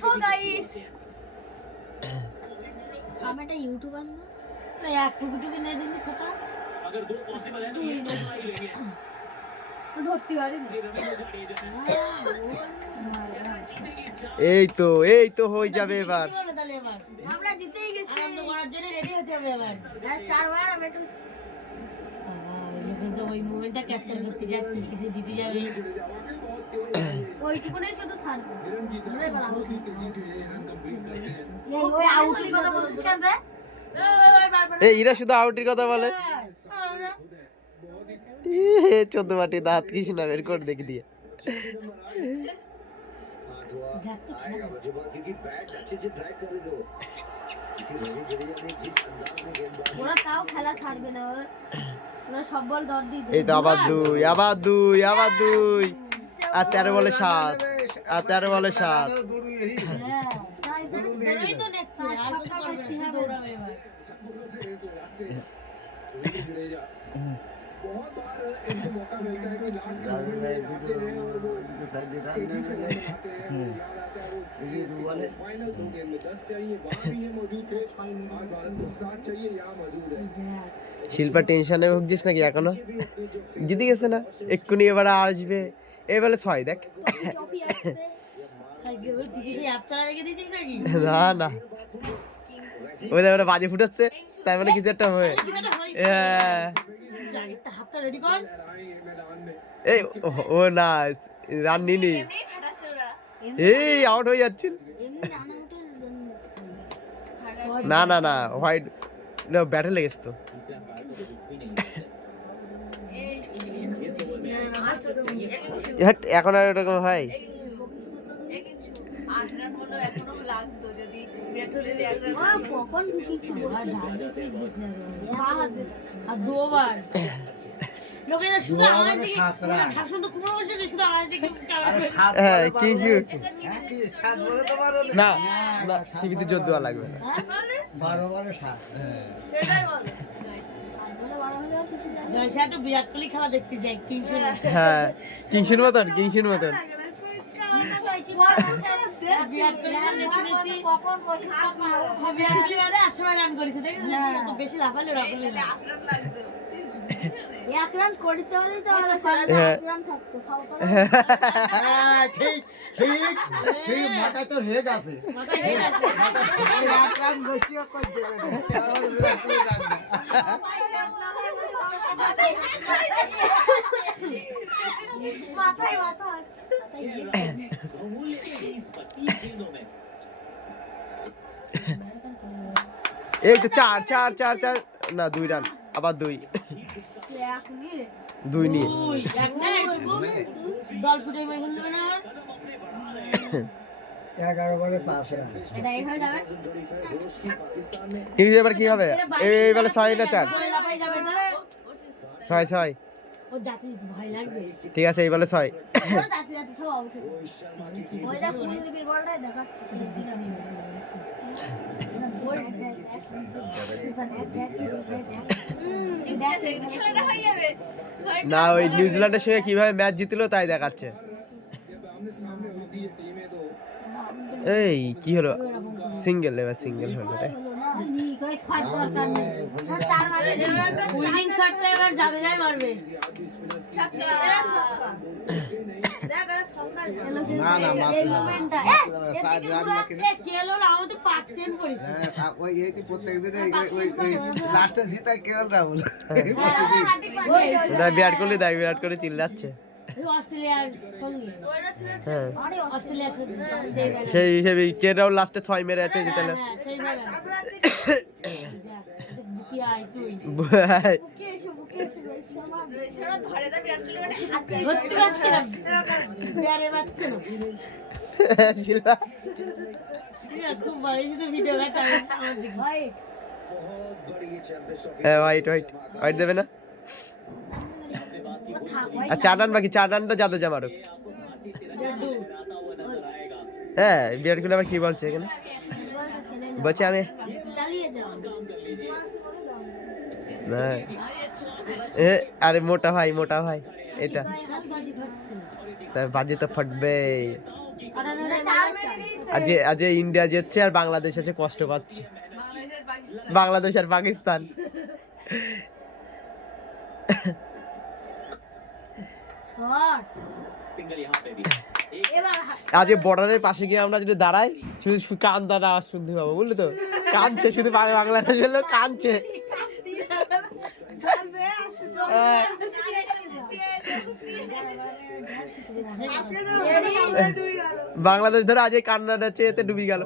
So guys আমি একটা YouTuber না এক টুকি নিয়ে দিন ছোট अगर दो पॉसिबल है तो ये लेंगे तो ধরতে পারি এই তো হয়ে যাবে এবার আমরা জিতেই গেছি আনন্দ করার জন্য রেডি হতে হবে এবার আর চারবার আমি একটু বাবা ওই মোমেন্টটা ক্যাপচার করতে যাচ্ছে সেটা জিতে যাবে ওইটুকুই শুধু ছাড় ধরে গেলাম ওই আউটের কথা বলছিস কেন রে এই এরা শুধু আউটের কথা বলে 14 বাটি দাঁত কি শোনা বের করে দেখি দিয়ে ওরা তাও খেলা ছাড়বে না ওরা সব বল দর দিয়ে এই তো আবার দুই আর 13 বলে 7 আর 13 বলে 7 হ্যাঁ তাই তো নেক্সট আর কিছু করতে হবে দৌড়াবে এবার बहुत बार इनको मौका मिलता है कि लास्ट में फाइनल दो गेम में 10 चाहिए वहां भी ये मौजूद थे आज भारत को 7 चाहिए यहां मौजूद है শিল্পা টেনশনে ভুগছিস নাকি এখনো জিতে গেছে না এক্ষুনি এবার আসবে এবারে 6 দেখ না না ওই এবারে বাজি ফুটাচ্ছে তাই বলে কিছু একটা হয় এই ও না রান নিনি এই আউট হয়ে যাচ্ছিল না না না হোয়াইট ব্যাটে লেগেছে তো এখন আর এরকম হয় না না টিভিতে জোর দেওয়া লাগবে না বিরাট কোহলি খেলা দেখতে যাই হ্যাঁ কিংসের মতন বিরাট কোহলি রান করেছে বেশি লাফালে এক রান করেছে বলেই তো রান থাকতো ঠিক মাথায় তোর হেড আছে এক রান বসিও করে মাথায় মাথা এই তো 4 না 2 রান আবার 2 নিয়ে দল ফুটে মেরে ফেলবে না 11 বলে 5 রান এটা এইভাবে যাবে এই এবার কি হবে এই বলে 6 না 4 6 ও জাতি ভয় লাগবে ঠিক আছে এই বলে 6 ও জাতি সব আউট ওইটা কুলদীপের বলটা দেখাচ্ছে সেদিন আমি না ওই নিউজিল্যান্ডের সঙ্গে কিভাবে ম্যাচ জিতলো তাই দেখাচ্ছে এই কি হলো সিঙ্গেল হলো রে উইনিং শটটা এবার যাবে যাই মারবে না না এই মোমেন্টটা কেলো আমাদের পাচ্ছেন পড়িস ওই এই প্রত্যেকদিন ওই লাস্টে জিতায় কেবল রাহুল বিরাট কোহলি চিল্লাচ্ছে অস্ট্রেলিয়ার সঙ্গে অস্ট্রেলিয়ার সঙ্গে সেই হিসেবে কে রাহুল লাস্টে 6 মেরে আছে জিতালে খুব ভালো ভিডিও হোয়াইট দেবে না আর 4 রান বাকি 4 রানটা জাদেজা মারুক হ্যাঁ বিরাট কোহলি আবার কি বলছে এখানে বলছে আমি না আরে মোটা ভাই এটা তাই বাজি তো ফাটবে আজ ইন্ডিয়া জিতছে আর বাংলাদেশ আছে কষ্ট পাচ্ছে, বাংলাদেশ আর পাকিস্তান। আজ বর্ডারের পাশে গিয়ে আমরা যদি দাঁড়াই শুধু কান্দার আওয়াজ শুনতে পাবো, বুঝলি তো? কাঁদছে শুধু, বাংলাদেশের লোক কাঁদছে। বাংলাদেশ ধরো আজ এই কান্নাটা চেয়েতে ডুবি গেল।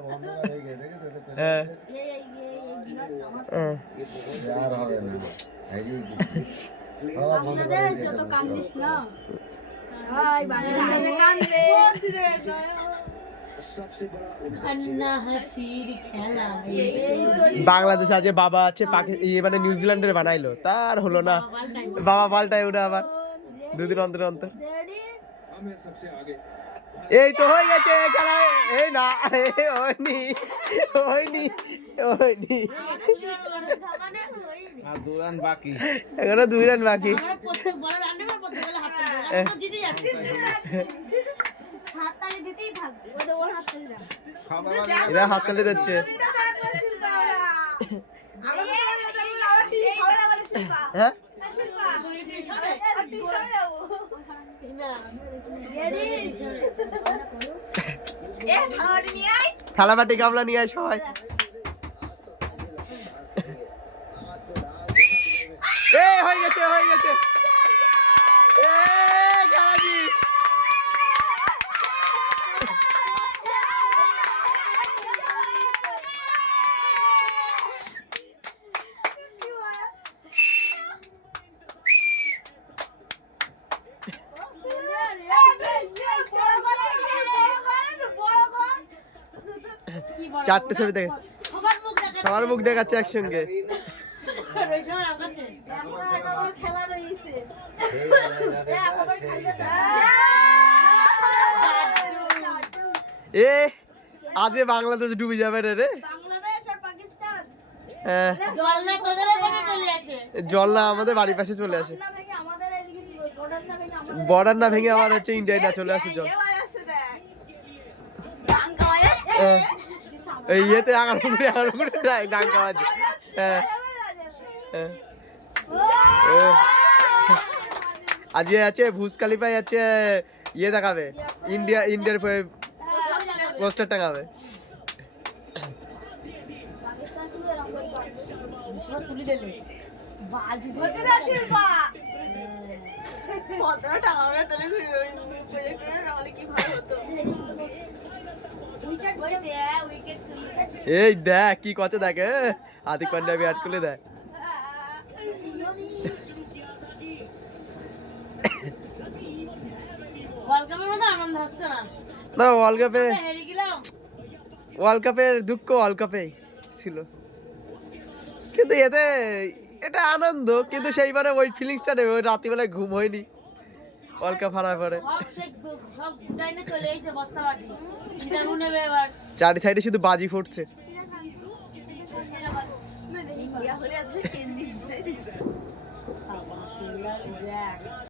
হ্যাঁ আর হবে না, বাংলাদেশ যত কান্দিস না ভাই, বাংলাদেশে কান্দবে। বাংলাদেশ আজ বাবা আছে, মানে নিউজিল্যান্ডের বানাইলো, তার হলো না, বাবা পাল্টায় ওটা আবার দুদিন অন্তর অন্তর। এই তো হয়ে গেছে খেলা, এই না হয়নি হয়নি হয়নি, আর 2 রান বাকি, এখনো 2 রান বাকি। হাততালি দিতেই থাকবে, ওর হাততালি দাও। এরা হাততালি দিচ্ছে। হ্যাঁ থালা বাটি গামলা নিয়ে আয় সবাই। হয়ে গেছে হয়ে গেছে, খেলাজি। চারটে ছবি দেখে সবার মুখ দেখাচ্ছে একসঙ্গে। খেলা রয়েছে, আজ বাংলাদেশ ডুবে যাবে রে। বাংলাদেশ আর পাকিস্তান হ্যাঁ, জল না আমাদের বাড়ির পাশে চলে আসে, না ভেঙে আমাদের এদিকে বর্ডার না ভেঙে আমাদের বর্ডার না ভেঙে আমার হচ্ছে ইন্ডিয়ায় না চলে আসে জল। এই ইয়েতে আগারপুরে ডাঙ্কা বাজে। আজকে আছে ভুজ খালিফায় আছে ইয়ে দেখাবে, ইন্ডিয়ার পোস্টার টাঙাবে। পাকিস্তান শুধু এরকম করে তুলি দিলে বাজি উইকেট বইছে, উইকেট তুলি গেছে। এই দেখ কি কথা, দেখে আদি পান্ডা ব্যাট করে দেয়। না ওয়ার্ল্ড কাপের দুঃখ ওয়ার্ল্ড কাপে ছিল, কিন্তু এতে এটা আনন্দ, কিন্তু সেইবারে ওই ফিলিংসটা নেই, ওই রাত্রিবেলায় ঘুম হয়নি ওয়ার্ল্ড কাপ হারার পরে। চারি সাইডে শুধু বাজি ফুটছে। ইন্ডিয়া হলে আজকে 3 দিন